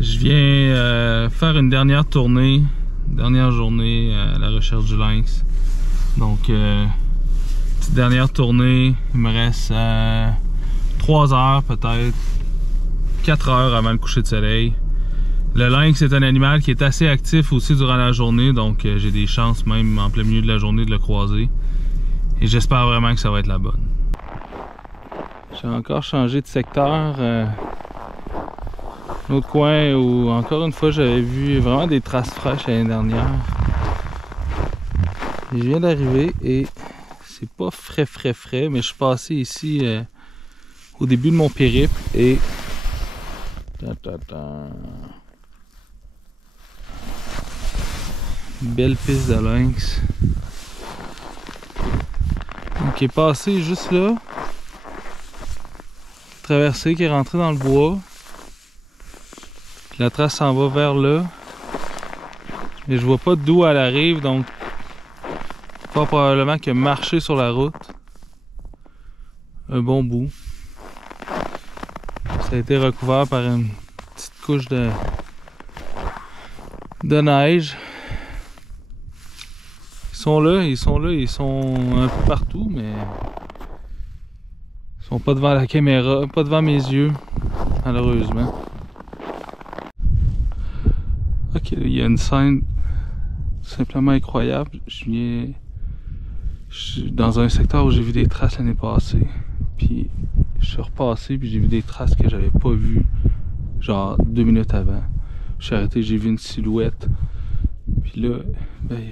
Je viens faire une dernière tournée, dernière journée à la recherche du lynx. Donc, petite dernière tournée, il me reste 3 heures peut-être, 4 heures avant le coucher de soleil. Le lynx est un animal qui est assez actif aussi durant la journée, donc j'ai des chances même en plein milieu de la journée de le croiser. Et j'espère vraiment que ça va être la bonne. J'ai encore changé de secteur. Un autre coin où encore une fois j'avais vu vraiment des traces fraîches l'année dernière. Et je viens d'arriver et c'est pas frais, mais je suis passé ici au début de mon périple et belle piste de lynx. Donc, il est passé juste là, traversé, qui est rentré dans le bois. La trace s'en va vers là. Mais je vois pas d'où elle arrive, donc fort probablement qu'il a marché sur la route un bon bout. Ça a été recouvert par une petite couche de neige. Ils sont là, ils sont un peu partout, mais ils sont pas devant la caméra, pas devant mes yeux, malheureusement. Ok, il y a une scène simplement incroyable. Je suis dans un secteur où j'ai vu des traces l'année passée. Puis je suis repassé puis j'ai vu des traces que j'avais pas vues genre 2 minutes avant. Je suis arrêté, j'ai vu une silhouette. Puis là, ben,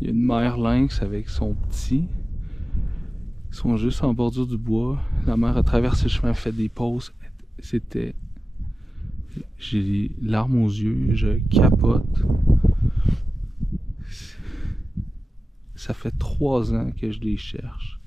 il y a une mère lynx avec son petit. Ils sont juste en bordure du bois. La mère a traversé le chemin, a fait des pauses. C'était... J'ai les larmes aux yeux, je capote. Ça fait 3 ans que je les cherche.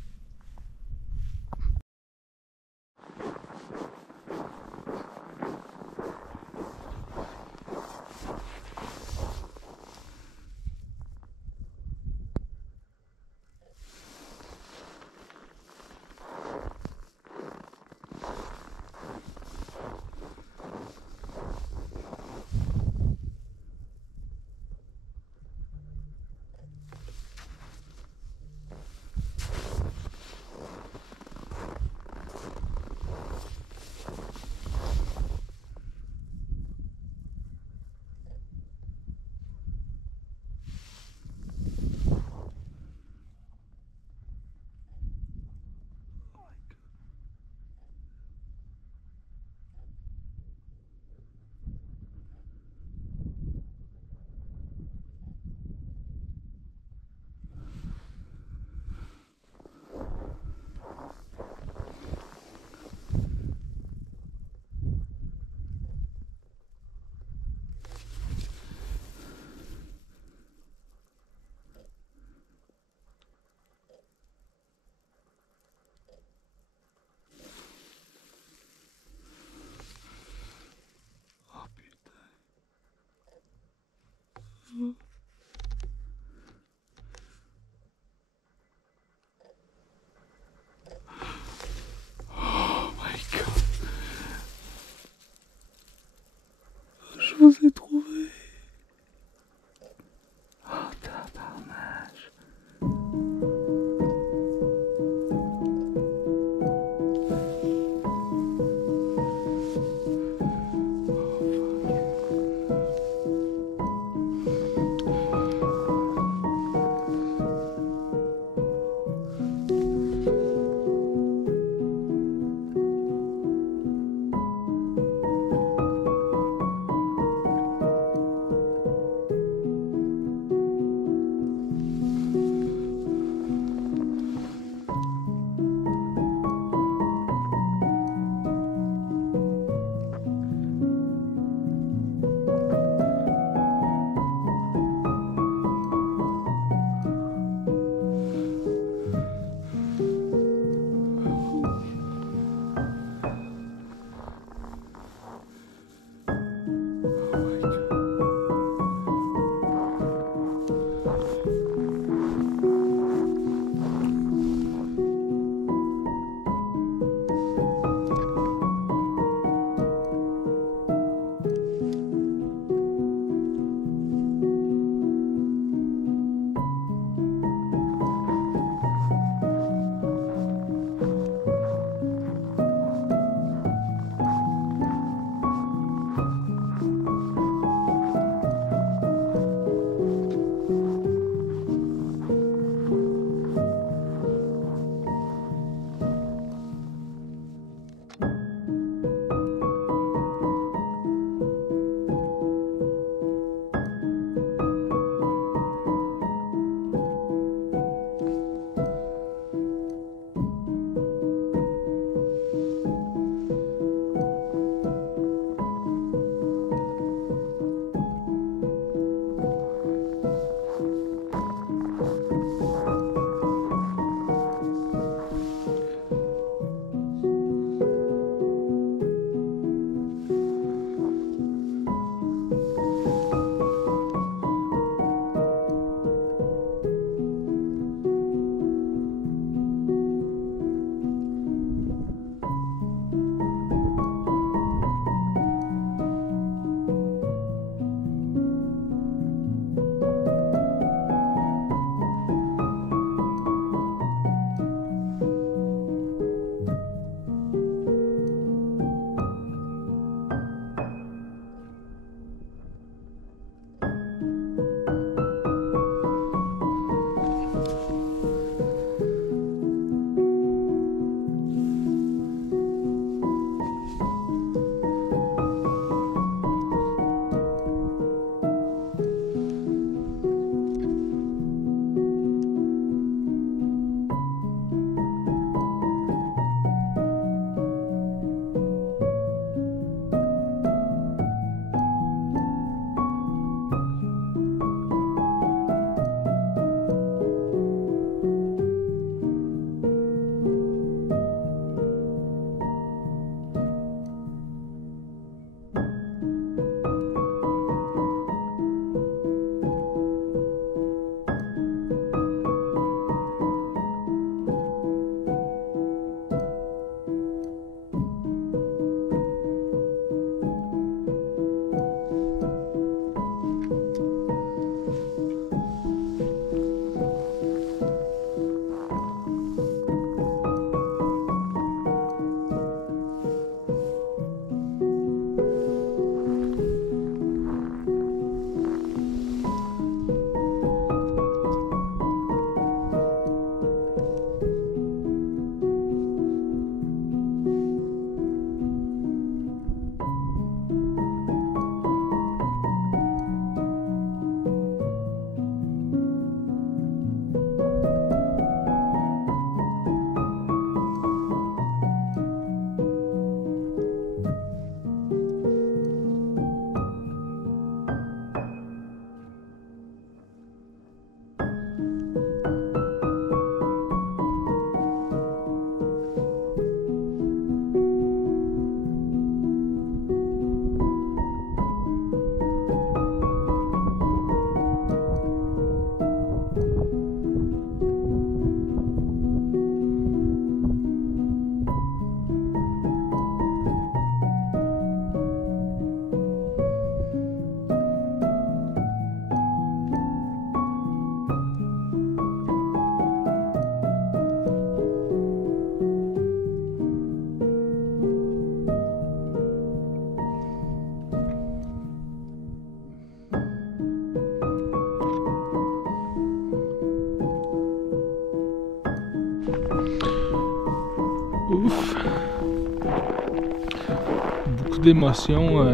d'émotion.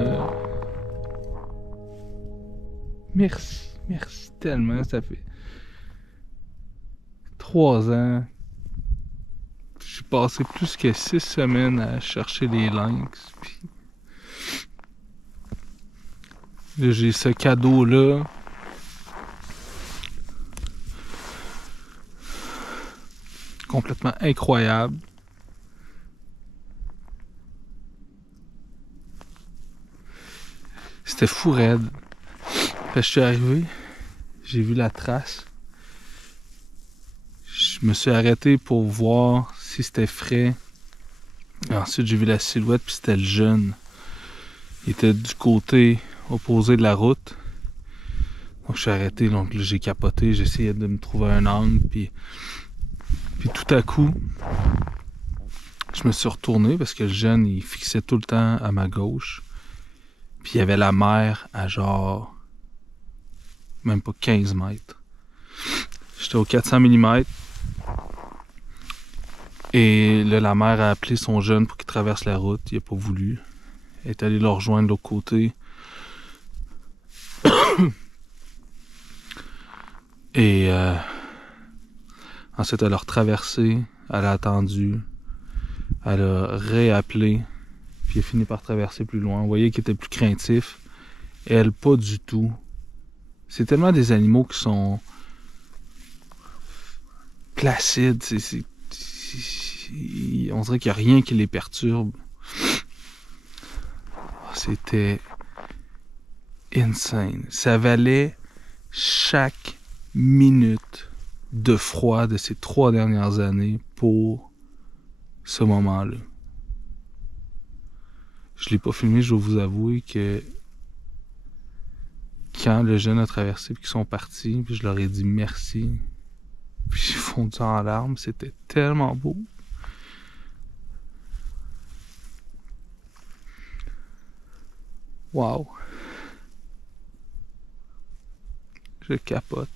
Merci tellement. Ça fait 3 ans. J'ai passé plus que 6 semaines à chercher les lynx. Puis là, j'ai ce cadeau-là. Complètement incroyable. C'était fou raide. Fait que je suis arrivé, j'ai vu la trace. Je me suis arrêté pour voir si c'était frais. Et ensuite, j'ai vu la silhouette, puis c'était le jeune. Il était du côté opposé de la route. Donc je suis arrêté, donc là, j'ai capoté, j'essayais de me trouver un angle, puis tout à coup, je me suis retourné parce que le jeune, il fixait tout le temps à ma gauche. Puis il y avait la mer à genre même pas 15 mètres. J'étais au 400 mm. Et là, la mère a appelé son jeune pour qu'il traverse la route. Il a pas voulu. Elle est allée le rejoindre de l'autre côté. Et ensuite, elle a retraversé. Elle a attendu. Elle a réappelé. Puis il a fini par traverser plus loin. Vous voyez qu'il était plus craintif. Elle, pas du tout. C'est tellement des animaux qui sont placides. On dirait qu'il n'y a rien qui les perturbe. C'était insane. Ça valait chaque minute de froid de ces 3 dernières années pour ce moment-là. Je l'ai pas filmé, je dois vous avouer que quand le jeune a traversé puis qu'ils sont partis, puis je leur ai dit merci, puis j'ai fondu en larmes, c'était tellement beau. Wow. Je capote.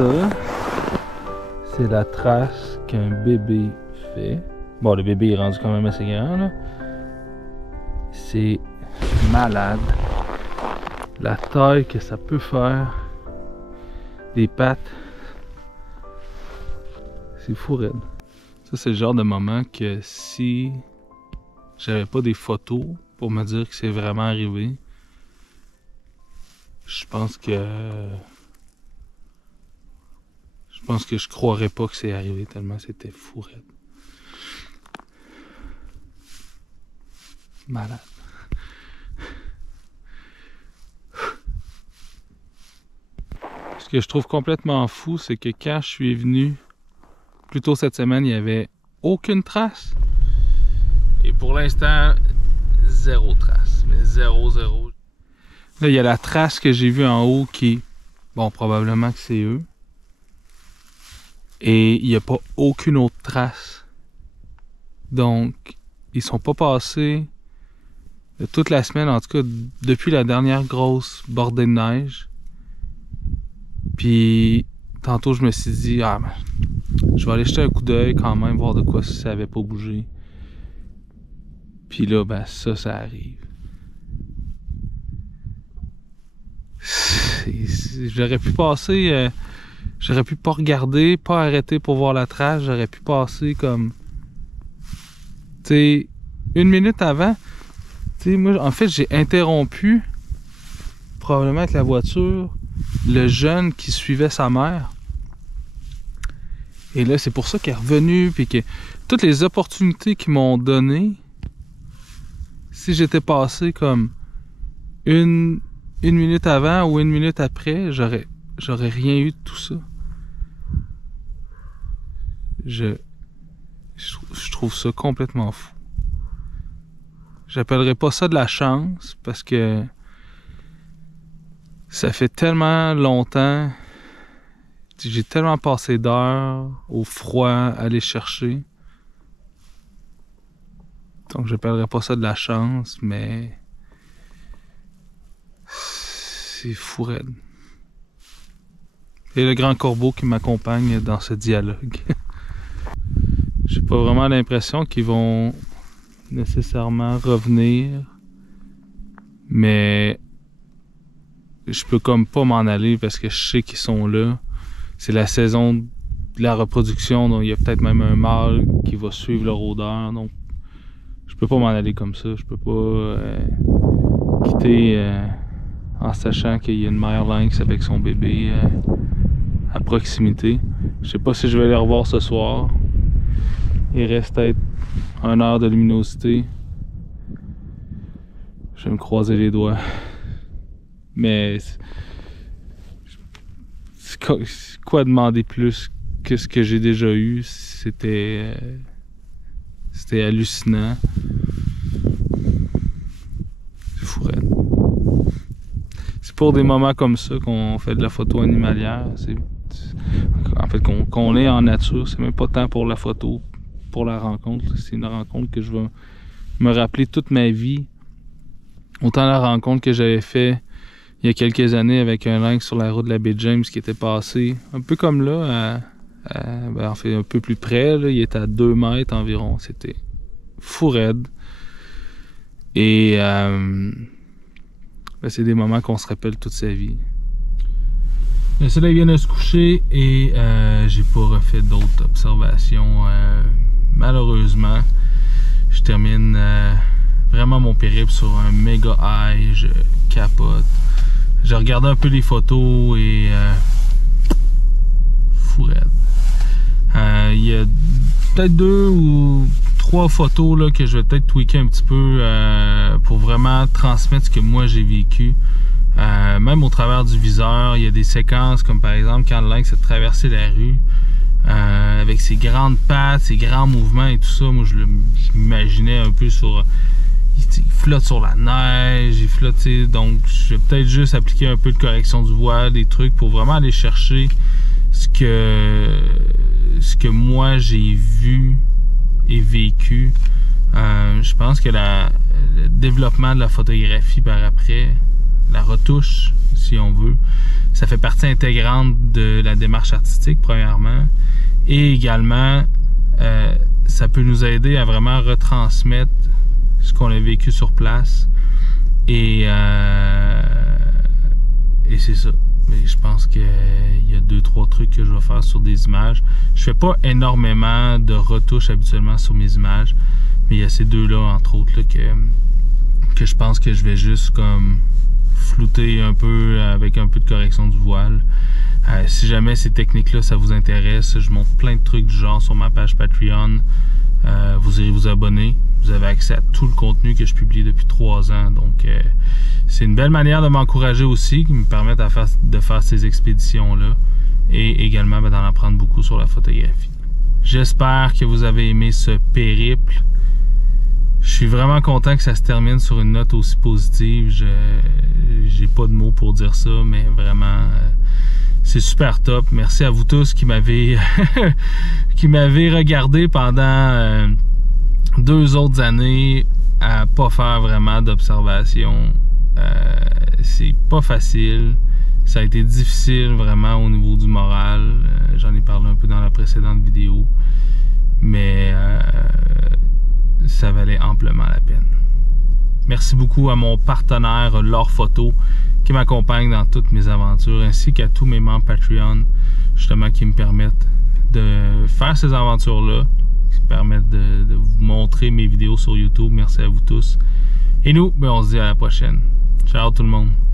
ça, c'est la trace qu'un bébé fait. Bon, le bébé est rendu quand même assez grand, là. C'est malade. La taille que ça peut faire. Des pattes. C'est fou raide. Ça, c'est le genre de moment que si j'avais pas des photos pour me dire que c'est vraiment arrivé, je pense que je croirais pas que c'est arrivé tellement c'était fou raide. Malade. Ce que je trouve complètement fou, c'est que quand je suis venu plus tôt cette semaine, il n'y avait aucune trace. Et pour l'instant, zéro trace. Mais zéro. Là, il y a la trace que j'ai vue en haut qui, bon, probablement que c'est eux. Et il n'y a pas aucune autre trace. Donc, ils sont pas passés toute la semaine, en tout cas, depuis la dernière grosse bordée de neige. Puis, tantôt, je me suis dit, ah, je vais aller jeter un coup d'œil quand même, voir de quoi si ça avait pas bougé. Puis là, ben, ça arrive. J'aurais pu passer, j'aurais pu pas regarder, pas arrêter pour voir la trace, j'aurais pu passer comme, tu sais, 1 minute avant. Tu sais, moi, en fait, j'ai interrompu, probablement avec la voiture, le jeune qui suivait sa mère. Et là, c'est pour ça qu'il est revenu, puis que toutes les opportunités qu'ils m'ont données, si j'étais passé comme une minute avant ou 1 minute après, j'aurais rien eu de tout ça. Je trouve ça complètement fou. J'appellerais pas ça de la chance parce que ça fait tellement longtemps, j'ai tellement passé d'heures au froid à aller chercher. Donc j'appellerais pas ça de la chance, mais c'est fou raide. Et le grand corbeau qui m'accompagne dans ce dialogue. J'ai pas vraiment l'impression qu'ils vont nécessairement revenir, mais je peux comme pas m'en aller parce que je sais qu'ils sont là. C'est la saison de la reproduction, donc il y a peut-être même un mâle qui va suivre leur odeur, donc je peux pas m'en aller comme ça. Je peux pas quitter en sachant qu'il y a une mère lynx avec son bébé à proximité. Je sais pas si je vais les revoir ce soir. Il reste peut-être 1 heure de luminosité. Je vais me croiser les doigts. Mais c'est quoi demander plus que ce que j'ai déjà eu? C'était hallucinant. C'est fou raide. C'est pour des moments comme ça qu'on fait de la photo animalière. En fait, qu'on est en nature. C'est même pas tant pour la photo, pour la rencontre. C'est une rencontre que je vais me rappeler toute ma vie. Autant la rencontre que j'avais fait il y a quelques années avec un lynx sur la route de la baie James qui était passé un peu comme là, en fait un peu plus près, là, il était à 2 mètres environ. C'était fou raide. Et c'est des moments qu'on se rappelle toute sa vie. Le soleil vient de se coucher et j'ai pas refait d'autres observations. Malheureusement, je termine vraiment mon périple sur un méga high. Je capote. J'ai regardé un peu les photos et fou raide. Il y a peut-être 2 ou 3 photos là, que je vais peut-être tweaker un petit peu pour vraiment transmettre ce que moi j'ai vécu. Même au travers du viseur, il y a des séquences comme par exemple quand le lynx a traversé la rue avec ses grandes pattes, ses grands mouvements et tout ça. Moi je m'imaginais un peu sur... Il flotte sur la neige, il flotte, donc je vais peut-être juste appliquer un peu de correction du voile, des trucs pour vraiment aller chercher ce que moi j'ai vu et vécu. Je pense que le développement de la photographie par après la retouche, si on veut. Ça fait partie intégrante de la démarche artistique, premièrement. Et également, ça peut nous aider à vraiment retransmettre ce qu'on a vécu sur place. Et c'est ça. Mais je pense qu'il y a 2-3 trucs que je vais faire sur des images. Je fais pas énormément de retouches habituellement sur mes images, mais il y a ces deux-là, entre autres, là, que je pense que je vais juste comme flouter un peu avec un peu de correction du voile. Si jamais ces techniques-là, ça vous intéresse, je montre plein de trucs du genre sur ma page Patreon. Vous irez vous abonner. Vous avez accès à tout le contenu que je publie depuis 3 ans. Donc, c'est une belle manière de m'encourager aussi, qui me permet de faire ces expéditions-là. Et également d'en apprendre beaucoup sur la photographie. J'espère que vous avez aimé ce périple. Je suis vraiment content que ça se termine sur une note aussi positive. J'ai pas de mots pour dire ça, mais vraiment, c'est super top. Merci à vous tous qui m'avez regardé pendant 2 autres années à pas faire vraiment d'observation. C'est pas facile. Ça a été difficile vraiment au niveau du moral. J'en ai parlé un peu dans la précédente vidéo. Mais ça valait amplement la peine. Merci beaucoup à mon partenaire Laure Photo qui m'accompagne dans toutes mes aventures, ainsi qu'à tous mes membres Patreon, justement, qui me permettent de faire ces aventures-là, qui me permettent de vous montrer mes vidéos sur YouTube. Merci à vous tous. Et nous, on se dit à la prochaine. Ciao tout le monde.